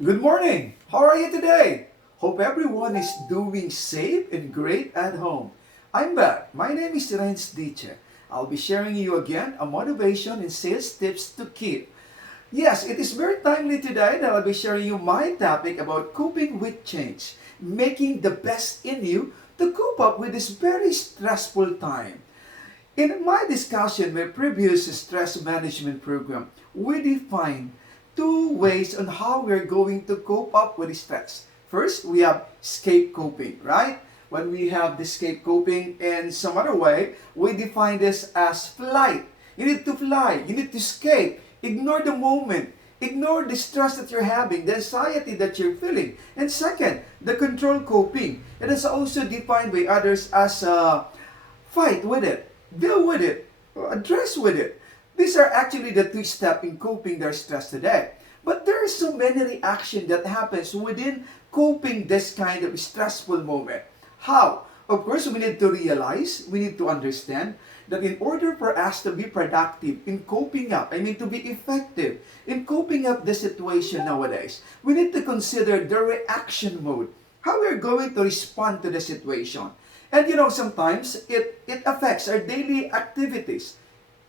Good morning! How are you today? Hope everyone is doing safe and great at home. I'm back. My name is Rhenz Diche. I'll be sharing you again a motivation and sales tips to keep. Yes, it is very timely today that I'll be sharing you my topic about coping with change, making the best in you to cope up with this very stressful time. In my discussion with previous stress management program, we defined two ways on how we're going to cope up with stress. First, we have escape coping, right? When we have the escape coping in some other way, we define this as flight. You need to fly, you need to escape, ignore the moment, ignore the stress that you're having, the anxiety that you're feeling. And second, the control coping. It is also defined by others as fight with it, deal with it, address with it. These are actually the two steps in coping their stress today. But there are so many reactions that happens within coping this kind of stressful moment. How? Of course, we need to realize, we need to understand that in order for us to be productive in coping up, to be effective in coping up the situation nowadays, we need to consider the reaction mode. How we're going to respond to the situation. And sometimes it affects our daily activities,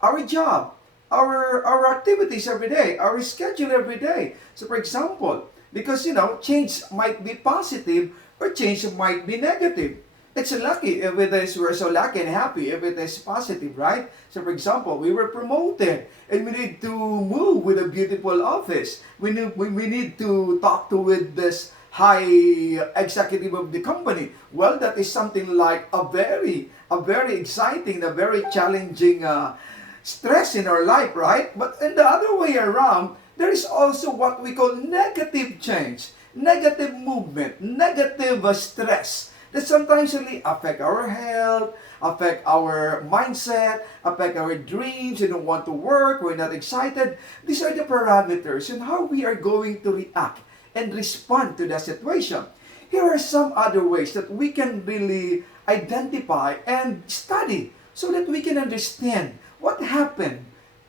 our job, our activities every day, our schedule every day. So for example, because change might be positive or change might be negative. It's lucky if it is, we're so lucky and happy if it is positive, right? So for example, we were promoted and we need to move with a beautiful office. We need to talk to with this high executive of the company. Well, that is something like a very exciting, a very challenging stress in our life, right? But in the other way around, there is also what we call negative change, negative movement, negative stress that sometimes really affect our health, affect our mindset, affect our dreams. We don't want to work, we're not excited. These are the parameters and how we are going to react and respond to the situation. Here are some other ways that we can really identify and study so that we can understand what happened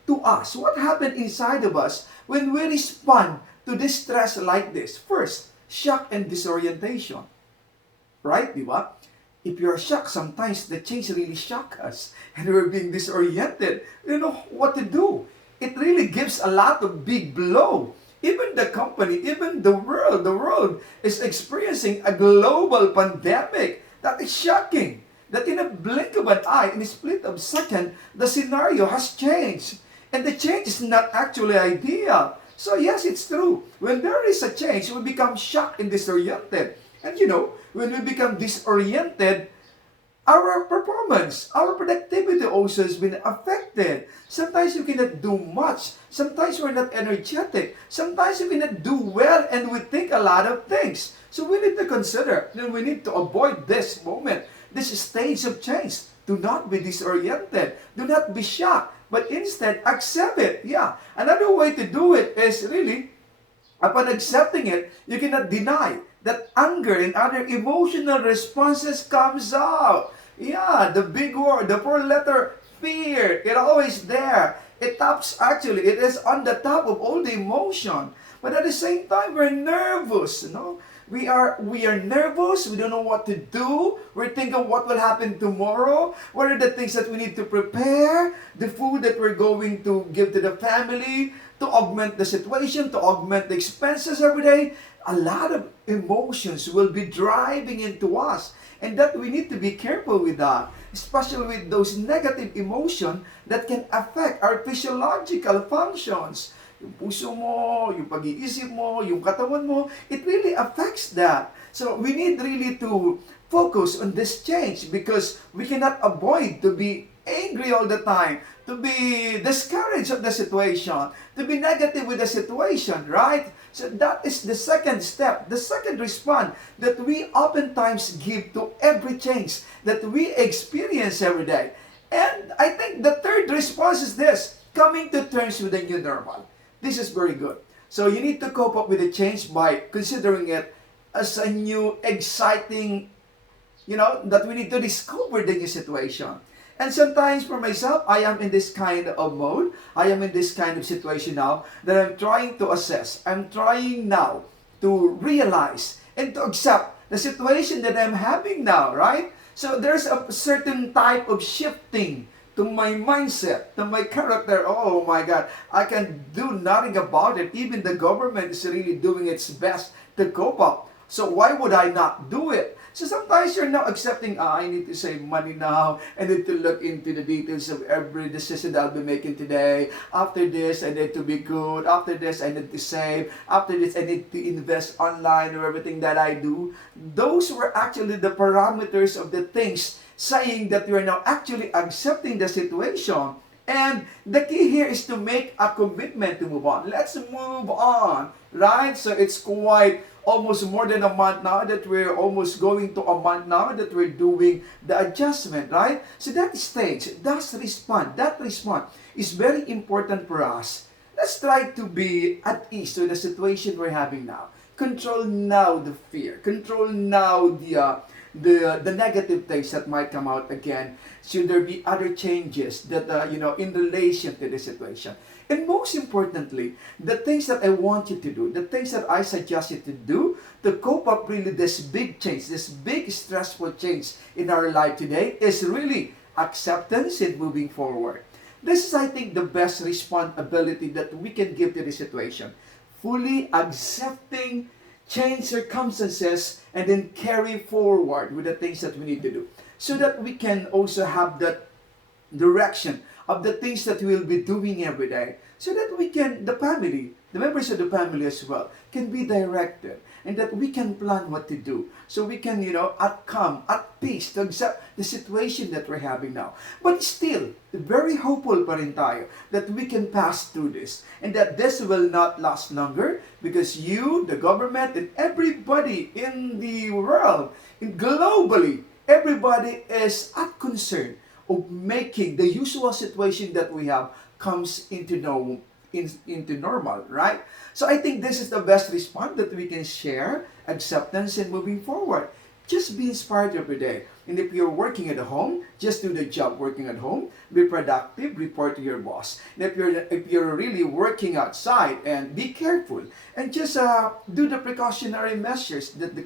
to us, what happened inside of us when we respond to this stress like this. First, shock and disorientation. Right, di ba? If you're shocked, sometimes the change really shock us and we're being disoriented. You know what to do. It really gives a lot of big blow. Even the company, even the world is experiencing a global pandemic that is shocking. That in a blink of an eye, in a split of a second, the scenario has changed. And the change is not actually ideal. So yes, it's true. When there is a change, we become shocked and disoriented. And when we become disoriented, our performance, our productivity also has been affected. Sometimes we cannot do much. Sometimes we're not energetic. Sometimes we cannot do well and we think a lot of things. So we need to consider and we need to avoid this moment, this stage of change. Do not be disoriented. Do not be shocked. But instead, accept it. Yeah. Another way to do it is really, upon accepting it, you cannot deny that anger and other emotional responses comes out. Yeah, the big word, the four letter fear, it always there. It tops actually, it is on the top of all the emotion. But at the same time, we're nervous, We are nervous, we don't know what to do. We're thinking what will happen tomorrow. What are the things that we need to prepare? The food that we're going to give to the family, to augment the situation, to augment the expenses every day. A lot of emotions will be driving into us. And that we need to be careful with that. Especially with those negative emotions that can affect our physiological functions. Yung puso mo, yung pag-iisip mo, yung katawan mo, it really affects that. So we need really to focus on this change because we cannot avoid to be angry all the time, to be discouraged of the situation, to be negative with the situation, right? So that is the second step, the second response that we oftentimes give to every change that we experience every day. And I think the third response is this, coming to terms with the new normal. This is very good. So you need to cope up with the change by considering it as a new, exciting, that we need to discover the new situation. And sometimes for myself, I am in this kind of mode. I am in this kind of situation now that I'm trying to assess. I'm trying now to realize and to accept the situation that I'm having now, right? So there's a certain type of shifting to my mindset, to my character. Oh my God, I can do nothing about it. Even the government is really doing its best to cope up. So why would I not do it? So sometimes you're not accepting, I need to save money now. I need to look into the details of every decision that I'll be making today. After this, I need to be good. After this, I need to save. After this, I need to invest online or everything that I do. Those were actually the parameters of the things saying that you are now actually accepting the situation. And the key here is to make a commitment to move on. Let's move on, right? So it's quite almost more than a month now that we're almost going to a month now that we're doing the adjustment, right? So that stage, that response is very important for us. Let's try to be at ease with the situation we're having now. Control now the fear. Control now the negative things that might come out again. Should there be other changes that in relation to the situation? And most importantly, the things that I want you to do, the things that I suggest you to do to cope up really this big change, this big stressful change in our life today is really acceptance and moving forward. This is, I think, the best responsibility that we can give to the situation. Fully accepting change circumstances and then carry forward with the things that we need to do. So that we can also have that direction of the things that we will be doing every day. So that we can, the members of the family as well, can be directed. And that we can plan what to do. So we can, at peace to accept the situation that we're having now. But still, very hopeful pa rin tayo that we can pass through this. And that this will not last longer because you, the government, and everybody in the world, globally, everybody is at concern of making the usual situation that we have comes into normal, right? So I think this is the best response that we can share, acceptance and moving forward. Just be inspired every day. And if you're working at home, just do the job working at home. Be productive, report to your boss. And if you're really working outside, and be careful. And just do the precautionary measures that the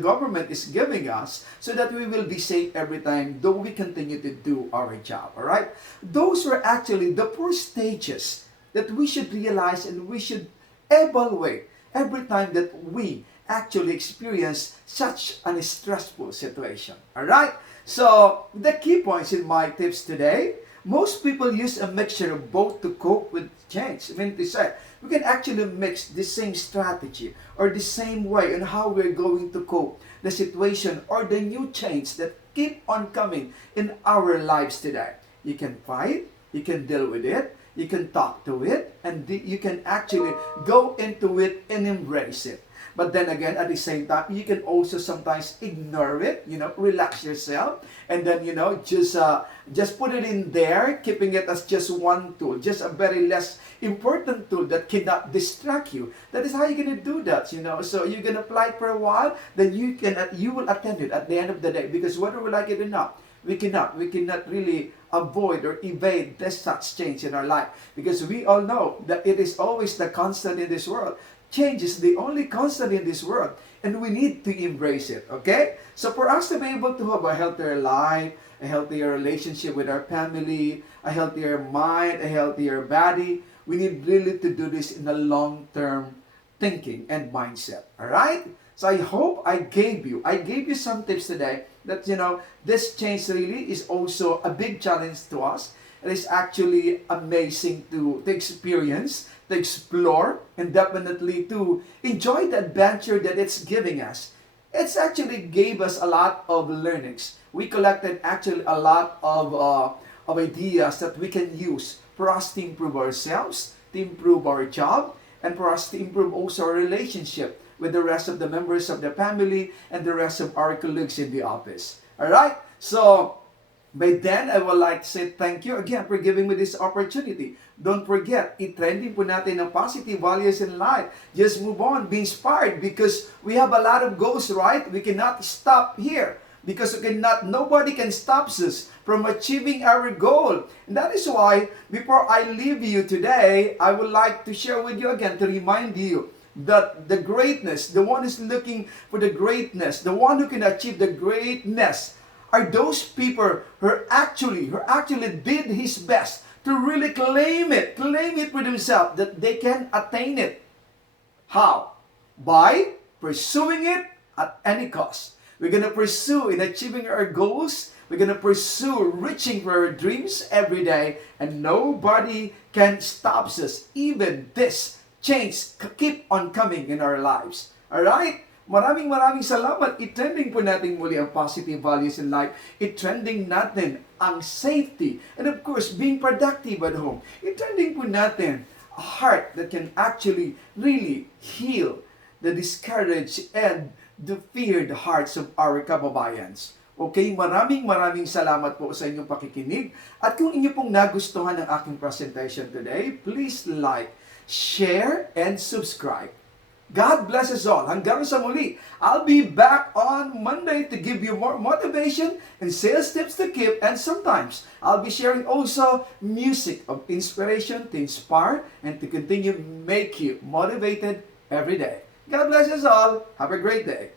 government is giving us so that we will be safe every time, though we continue to do our job, all right? Those were actually the 4 stages that we should realize and we should evaluate every time that we actually experience such a stressful situation. Alright? So, the key points in my tips today, most people use a mixture of both to cope with change. I mean to say, we can actually mix the same strategy or the same way on how we're going to cope the situation or the new change that keep on coming in our lives today. You can fight, you can deal with it, you can talk to it, and you can actually go into it and embrace it. But then again, at the same time, you can also sometimes ignore it, relax yourself, and then, just put it in there, keeping it as just one tool, just a very less important tool that cannot distract you. That is how you're going to do that, So you're going to apply it for a while, then you will attend it at the end of the day, because whether we like it or not, we cannot really avoid or evade this such change in our life, because we all know that it is always the constant in this world. Change is the only constant in this world, and we need to embrace it, okay? So for us to be able to have a healthier life, a healthier relationship with our family, a healthier mind, a healthier body, we need really to do this in a long-term thinking and mindset, all right? So I hope I gave you some tips today that, this change really is also a big challenge to us. It is actually amazing to experience, to explore, and definitely to enjoy the adventure that it's giving us. It's actually gave us a lot of learnings. We collected actually a lot of ideas that we can use for us to improve ourselves, to improve our job, and for us to improve also our relationship with the rest of the members of the family and the rest of our colleagues in the office. Alright? So, by then, I would like to say thank you again for giving me this opportunity. Don't forget, i-trending po natin ang positive values in life. Just move on, be inspired, because we have a lot of goals, right? We cannot stop here, because nobody can stop us from achieving our goal. And that is why, before I leave you today, I would like to share with you again to remind you that the greatness, the one who's looking for the greatness, the one who can achieve the greatness, are those people who actually did his best to really claim it for themselves, that they can attain it. How? By pursuing it at any cost. We're going to pursue in achieving our goals. We're going to pursue reaching for our dreams every day, and nobody can stop us. Even this change keep on coming in our lives. Alright? Maraming salamat. I-trending po natin muli ang positive values in life. I-trending natin ang safety. And of course, being productive at home. I-trending po natin a heart that can actually really heal the discouraged and the feared hearts of our kababayans. Okay, maraming salamat po sa inyong pakikinig. At kung inyo pong nagustuhan ang aking presentation today, please like, share, and subscribe. God bless us all. Hanggang sa muli, I'll be back on Monday to give you more motivation and sales tips to keep. And sometimes, I'll be sharing also music of inspiration to inspire and to continue make you motivated every day. God bless us all. Have a great day.